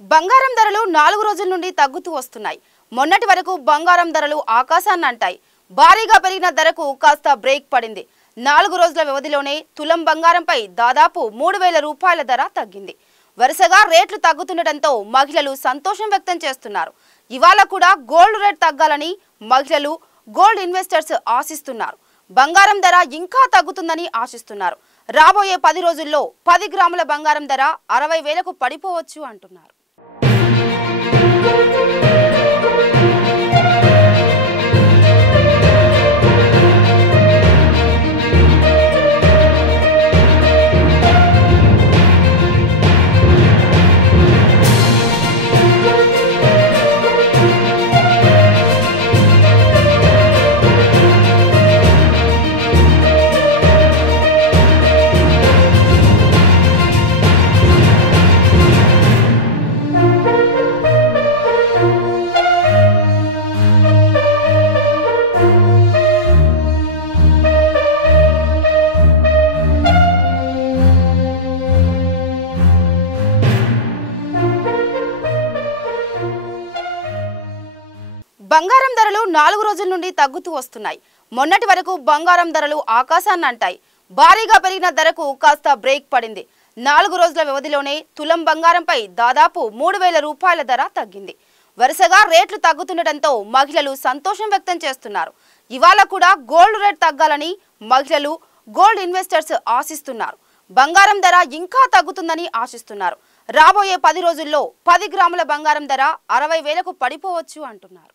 బంగారం ధరలు 4 రోజుల నుండి తగ్గుతూ వస్తున్నాయి. మొన్నటి వరకు బంగారం ధరలు ఆకాశాన్ని అంటాయి. భారీగా పెరిగిన ధరకు కాస్త బ్రేక్ పడింది. 4 రోజుల వ్యవధిలోనే తులం బంగారంపై దాదాపు 3000 రూపాయల ధర తగ్గింది. వరుసగా రేట్లు తగ్గుతుండటంతో మహిళలు సంతోషం వ్యక్తం చేస్తున్నారు. ఇవాళ కూడా గోల్డ్ రేట్ తగ్గాలని మహిళలు, గోల్డ్ ఇన్వెస్టర్స్ ఆశిస్తున్నారు. బంగారం ధర ఇంకా తగ్గుతుందని ఆశిస్తున్నారు. రాబోయే 10 రోజుల్లో 10 గ్రాముల బంగారం ధర 60,000కు పడిపోవచ్చు అంటున్నారు. బంగారం ధరలు 4 రోజుల నుండి తగ్గుతూ వస్తున్నాయి. మొన్నటి వరకు బంగారం ధరలు ఆకాశాన్ని అంటాయి. భారీగా పెరిగిన ధరకు కాస్త బ్రేక్ పడింది. 4 రోజుల వ్యవధిలోనే తులం బంగారంపై దాదాపు 3000 రూపాయల ధర తగ్గింది. వరుసగా రేట్లు తగ్గుతుండటంతో మహిళలు సంతోషం వ్యక్తం చేస్తున్నారు. ఇవాళ కూడా గోల్డ్ రేట్ తగ్గాలని మహిళలు, గోల్డ్ ఇన్వెస్టర్స్ ఆశిస్తున్నారు. బంగారం ధర ఇంకా తగ్గుతుందని ఆశిస్తున్నారు. రాబోయే 10 రోజుల్లో 10 గ్రాముల బంగారం ధర 60,000కు పడిపోవచ్చు అంటున్నారు.